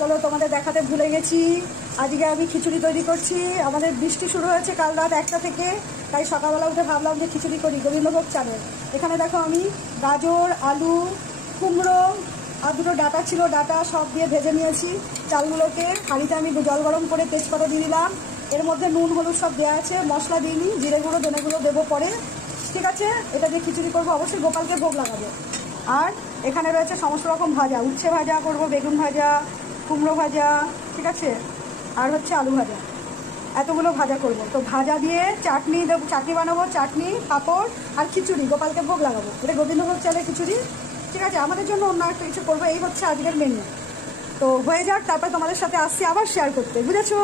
চলো তোমাদের দেখাতে ভুলে গেছি, আজকে আমি খিচুড়ি তৈরি করছি। আমাদের বৃষ্টি শুরু হয়েছে কাল রাত 1টা থেকে, তাই সকালবেলা উঠে ভাবলাম যে খিচুড়ি করি গোবিন্দভোগ চালের। এখানে দেখো আমি গাজর, আলু, কুমড়ো আর দুটো ডাঁটা ছিল, ডাঁটা সব দিয়ে ভেজে নিয়েছি। চালগুলোকে হাঁড়িতে আমি জল গরম করে তেজপাতা দিয়ে দিলাম। এর মধ্যে নুন হলুদ সব দেওয়া আছে, মশলা দিইনি, জিরে গুঁড়ো ধনে গুঁড়ো দেবো পরে। ঠিক আছে, এটা দিয়ে খিচুড়ি করবো, অবশ্যই গোপালকে ভোগ লাগাবো। আর এখানে রয়েছে সমস্ত রকম ভাজা, উচ্ছে ভাজা করব, বেগুন ভাজা, কুমড়ো ভাজা, ঠিক আছে, আর হচ্ছে আলু ভাজা, এতগুলো ভাজা করব। তো ভাজা দিয়ে চাটনি দেবো, চাটনি বানাবো, চাটনি, পাঁপড় আর খিচুড়ি, গোপালকে ভোগ লাগাবো। এটা গোবিন্দভোগ চালের খিচুড়ি। ঠিক আছে, আমাদের জন্য অন্য একটা কিছু করবো, এই হচ্ছে আজকের মেনু। তো হয়ে যাক, তারপর তোমাদের সাথে আসছি আবার শেয়ার করতে, বুঝেছো?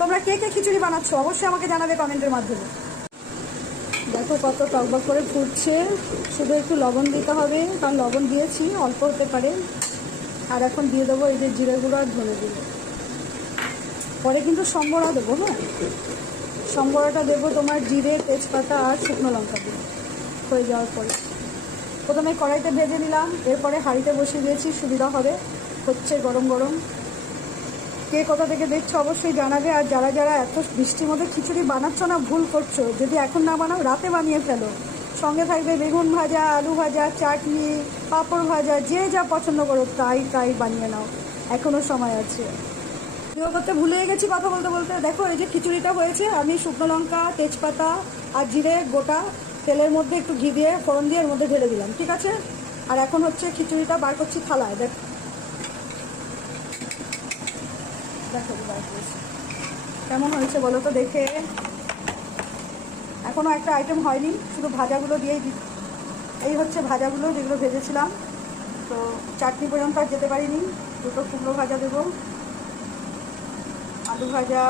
তোমরা কে কে খিচুড়ি বানাচ্ছো অবশ্যই আমাকে জানাবে কমেন্টের মাধ্যমে। দেখো কত টকবক করে ফুটছে, শুধু একটু লবণ দিতে হবে, কারণ লবণ দিয়েছি, অল্প হতে পারে। আর এখন দিয়ে দেবো এই যে জিরে গুঁড়ো আর ধনে গুঁড়ো, পরে কিন্তু সম্বরা দেবো। হ্যাঁ, সম্বরাটা দেবো তোমার জিরে, তেজপাতা আর শুকনো লঙ্কা দিয়ে হয়ে যাওয়ার পরে। প্রথমে কড়াইতে ভেজে নিলাম, এরপরে হাঁড়িতে বসিয়ে দিয়েছি, সুবিধা হবে, হচ্ছে গরম গরম। কে কোথা থেকে দেখছো অবশ্যই জানাবে। আর যারা যারা এত বৃষ্টির মধ্যে খিচুড়ি বানাচ্ছ না, ভুল করছো। যদি এখন না বানাও, রাতে বানিয়ে ফেলো। সঙ্গে থাকবে বেগুন ভাজা, আলু ভাজা, চাটনি, পাঁপড় ভাজা, যে যা পছন্দ করো তাই তাই বানিয়ে নাও, এখনও সময় আছে। ভিডিও করতে ভুলে গেছি কথা বলতে বলতে। দেখো এই যে খিচুড়িটা হয়েছে, আমি শুকনো লঙ্কা, তেজপাতা আর জিরে গোটা তেলের মধ্যে একটু ঘি দিয়ে ফোড়ন দিয়ে এর মধ্যে ঢেলে দিলাম। ঠিক আছে, আর এখন হচ্ছে খিচুড়িটা বার করছি থালায়। দেখো দেখো কেমন হয়েছে বলো তো দেখে। এখনও একটা আইটেম হয়নি, শুধু ভাজাগুলো দিয়েই দিই। এই হচ্ছে ভাজাগুলো যেগুলো ভেজেছিলাম। তো চাটনি পর্যন্ত আর যেতে পারিনি। দুটো কুমড়ো ভাজা দেবো, আলু ভাজা,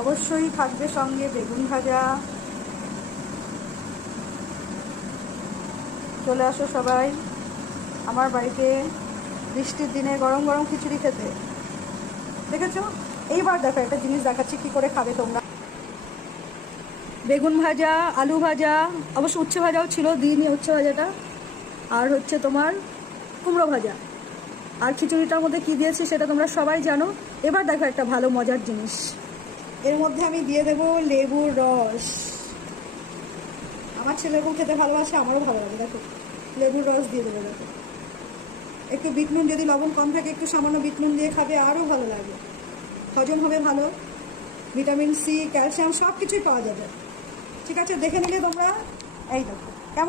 অবশ্যই থাকবে সঙ্গে বেগুন ভাজা। চলে আসো সবাই আমার বাড়িতে বৃষ্টির দিনে গরম গরম খিচুড়ি খেতে। দেখেছো? এইবার দেখো একটা জিনিস দেখাচ্ছি কি করে খাবে তোমরা। বেগুন ভাজা, আলু ভাজা, অবশ্য উচ্ছে ভাজাও ছিল, দিইনি উচ্ছে ভাজাটা। আর হচ্ছে তোমার কুমড়ো ভাজা। আর খিচুড়িটার মধ্যে কি দিয়েছি সেটা তোমরা সবাই জানো। এবার দেখো একটা ভালো মজার জিনিস, এর মধ্যে আমি দিয়ে দেবো লেবুর রস। আমার ছেলে লেবু খেতে ভালোবাসে, আমারও ভালো লাগে। দেখো লেবুর রস দিয়ে দেবো। দেখো একটু বিট নুন, যদি লবণ কম থাকে একটু সামান্য বিট নুন দিয়ে খাবে, আরও ভালো লাগে, হজম হবে ভালো, ভিটামিন সি, ক্যালসিয়াম সব কিছুই পাওয়া যাবে। ঠিক আছে, দেখে নিলে তোমরা। এই দেখো